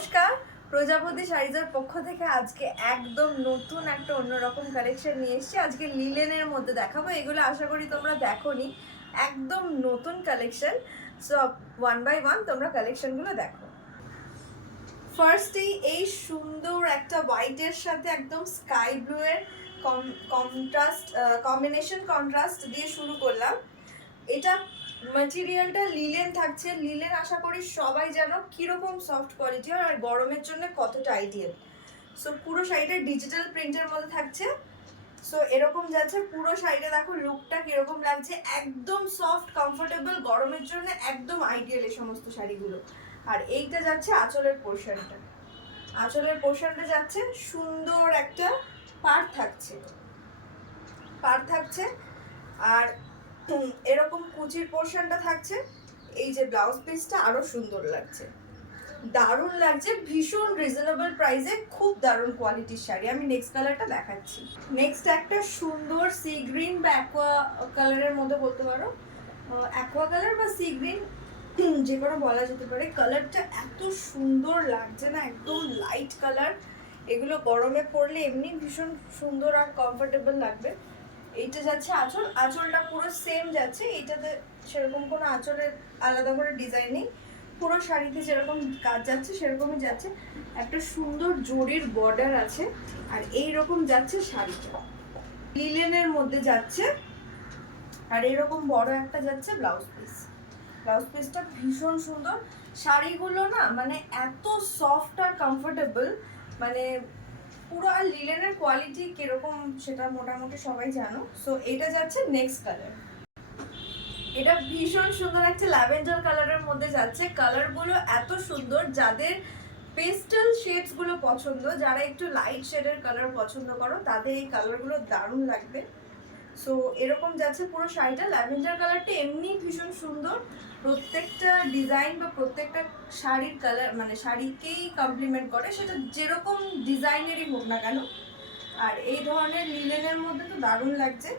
নমস্কার, প্রজাপতি শাড়িজের পক্ষ থেকে আজকে একদম নতুন একটা অন্যরকম কালেকশন নিয়ে এসেছি। আজকে লিলেনের মধ্যে দেখাবো। এগুলো আশা করি তোমরা দেখোনি, একদম নতুন collection. So one by one তোমরা কালেকশনগুলো দেখো। ফার্স্টেই এই সুন্দর একটা হোয়াইটের সাথে একদম স্কাই ব্লু এর কম্বিনেশন দিয়ে শুরু করলাম। এটা ম্যাটেরিয়ালটা লিলেন থাকছে। লিলেন আশা করি সবাই জানো কীরকম সফট কোয়ালিটি হয় আর গরমের জন্য কতটা আইডিয়াল। সো পুরো শাড়িটা ডিজিটাল প্রিন্টের মধ্যে থাকছে। সো এরকম যাচ্ছে পুরো শাড়িটা, দেখো লুকটা কীরকম লাগছে, একদম সফট কমফোর্টেবল, গরমের জন্য একদম আইডিয়াল এই সমস্ত শাড়িগুলো। আর এইটা যাচ্ছে আঁচলের পোর্শনটা। আঁচলের পোর্শনটা যাচ্ছে সুন্দর একটা পাড় থাকছে আর এরকম কুচির পোর্শনটা থাকছে। এই যে ব্লাউজ পিসটা আরো সুন্দর লাগছে, দারুণ লাগছে, ভীষণ রিজনেবল প্রাইসে খুব দারুণ কোয়ালিটির শাড়ি। আমি নেক্সট কালারটা দেখাচ্ছি। নেক্সট একটা সুন্দর সি গ্রিন বা অ্যাকোয়া কালারের মধ্যে বলতে পারো, অ্যাকোয়া কালার বা সি গ্রিন যে কোনো বলা যেতে পারে। কালারটা এত সুন্দর লাগছে না, একদম লাইট কালার। এগুলো গরমে পরলে এমনি ভীষণ সুন্দর আর কমফোর্টেবল লাগবে। এইটা যাচ্ছে আঁচল, আঁচলটা পুরো সেম যাচ্ছে। এইটাতে সেরকম কোনো আঁচলের আলাদা করে ডিজাইন নেই, পুরো শাড়িতে যেরকম কাজ যাচ্ছে সেরকমই যাচ্ছে। একটা সুন্দর জরির বর্ডার আছে আর এইরকম যাচ্ছে শাড়িটা, লিলেনের মধ্যে যাচ্ছে। আর এরকম বড় একটা যাচ্ছে ব্লাউজ পিস। ব্লাউজ পিসটা ভীষণ সুন্দর। শাড়িগুলো না মানে এত সফট আর কমফোর্টেবল, মানে পুরো। আর লিলেনের কোয়ালিটি কিরকম সেটা মোটামুটি সবাই জানো। সো এটা যাচ্ছে নেক্সট কালার। এটা ভীষণ সুন্দর একটা ল্যাভেন্ডার কালারের মধ্যে যাচ্ছে। কালারগুলো এত সুন্দর, যাদের পেস্টেল শেডস গুলো পছন্দ, যারা একটু লাইট শেডের কালার পছন্দ করো তাদের এই কালারগুলো দারুণ লাগবে। সো এরকম যাচ্ছে পুরো শাড়িটা। ল্যাভেন্ডার কালারটা এমনি ভীষণ সুন্দর, প্রত্যেকটা ডিজাইন বা প্রত্যেকটা শাড়ির কালার মানে শাড়িকেই কমপ্লিমেন্ট করে, সেটা যেরকম ডিজাইনেরই হোক না কেন। আর এই ধরনের লিলেনের মধ্যে তো দারুণ লাগছে।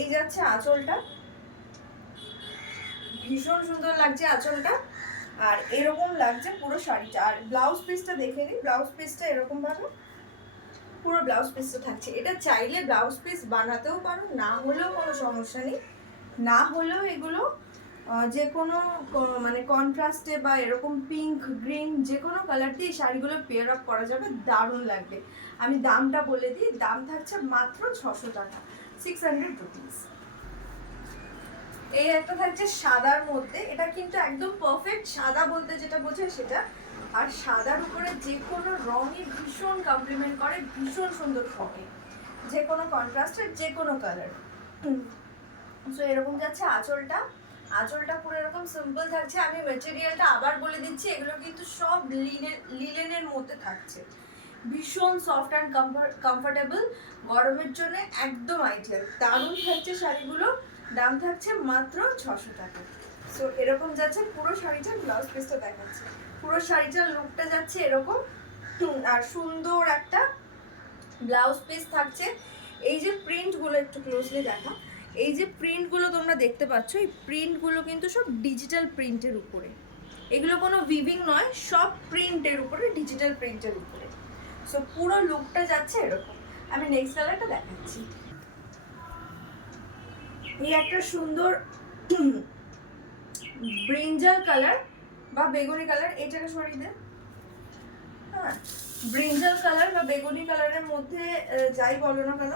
এই যাচ্ছে আঁচলটা, ভীষণ সুন্দর লাগছে আঁচলটা। আর এরকম লাগছে পুরো শাড়িটা। আর ব্লাউজ পিসটা দেখে নিই। ব্লাউজ পিসটা এরকম ভাবে পুরো ব্লাউজ পিসটা থাকছে। এটা চাইলে ব্লাউজ পিস বানাতেও পারো, না হলেও কোনো সমস্যা নেই। না হলেও এগুলো যে কোনো মানে কন্ট্রাস্টে বা এরকম পিঙ্ক গ্রিন যে কোনো কালার দিয়ে শাড়িগুলো পেয়ার আপ করা যাবে, দারুণ লাগবে। আমি দামটা বলে দিই, দাম থাকছে মাত্র 600 টাকা, 600 রুপিস। এই একটা থাকছে সাদার মধ্যে। এটা কিন্তু একদম পারফেক্ট সাদা বলতে যেটা বোঝায় সেটা। আর সাদার উপরে যে কোনো রঙই ভীষণ কমপ্লিমেন্ট করে, ভীষণ সুন্দর থাকে, যে কোনো কন্ট্রাস্টের যে কোনো কালার। সো এরকম যাচ্ছে আঁচলটা। আঁচলটা পুরো এরকম সিম্পল থাকছে। আমি ম্যাটেরিয়ালটা আবার বলে দিচ্ছি, এগুলো কিন্তু সব লিলেনের মধ্যে থাকছে, ভীষণ সফট অ্যান্ড কমফোর্টেবল, গরমের জন্য একদম আইডিয়াল। দারুণ থাকছে শাড়িগুলো। দাম থাকছে মাত্র 600 টাকা। সো এরকম যাচ্ছে পুরো শাড়িটা। ব্লাউজ পিসটা দেখাচ্ছে, পুরো শাড়িটার লুকটা যাচ্ছে এরকম। আর সুন্দর একটা ব্লাউজ পিস থাকছে। এই যে প্রিন্টগুলো একটু ক্লোজলি দেখা, এই যে প্রিন্টগুলো তোমরা দেখতে পাচ্ছ, এই প্রিন্টগুলো কিন্তু সব ডিজিটাল প্রিন্টের উপরে। এগুলো কোনো উইভিং নয়, সব প্রিন্টের উপরে, ডিজিটাল প্রিন্টের উপরে। সো পুরো লুকটা যাচ্ছে এরকম। আমি নেক্সট কালারটা দেখাচ্ছি। এই একটা সুন্দর ব্রিঞ্জাল কালার বা বেগুনি কালার, এটাকে সরিয়ে দেন। হ্যাঁ, ব্রিঞ্জাল কালার বা বেগুনি কালারের মধ্যে যাই বলো না কেন,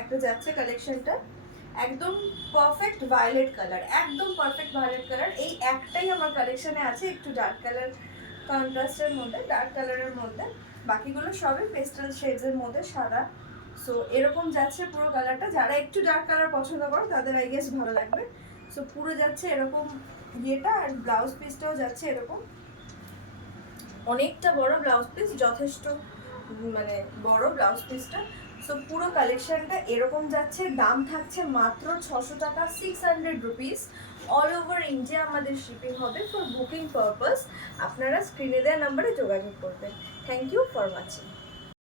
একটা যাচ্ছে কালেকশনটা। একদম পারফেক্ট ভায়োলেট কালার, একদম পারফেক্ট ভায়োলেট কালার। এই একটাই আমার কালেকশনে আছে একটু ডার্ক কালার কন্ট্রাস্টের মধ্যে, ডার্ক কালারের মধ্যে। বাকিগুলো সবই পেস্টেল শেডসের মধ্যে সাদা। সো এরকম যাচ্ছে পুরো কালারটা। যারা একটু ডার্ক কালার পছন্দ করো তাদের আই গেস ভালো লাগবে। সো পুরো যাচ্ছে এরকম ইয়েটা। আর ব্লাউজ পিসটাও যাচ্ছে এরকম, অনেকটা বড় ব্লাউজ পিস, যথেষ্ট মানে বড় ব্লাউজ পিসটা। সো পুরো কালেকশনটা এরকম যাচ্ছে। দাম থাকছে মাত্র 600 টাকা, 600 রুপিস। অল ওভার ইন্ডিয়া আমাদের শিপিং হবে। ফর বুকিং পারপাস আপনারা স্ক্রিনে দেওয়া নাম্বারে যোগাযোগ করবেন। Thank you for watching.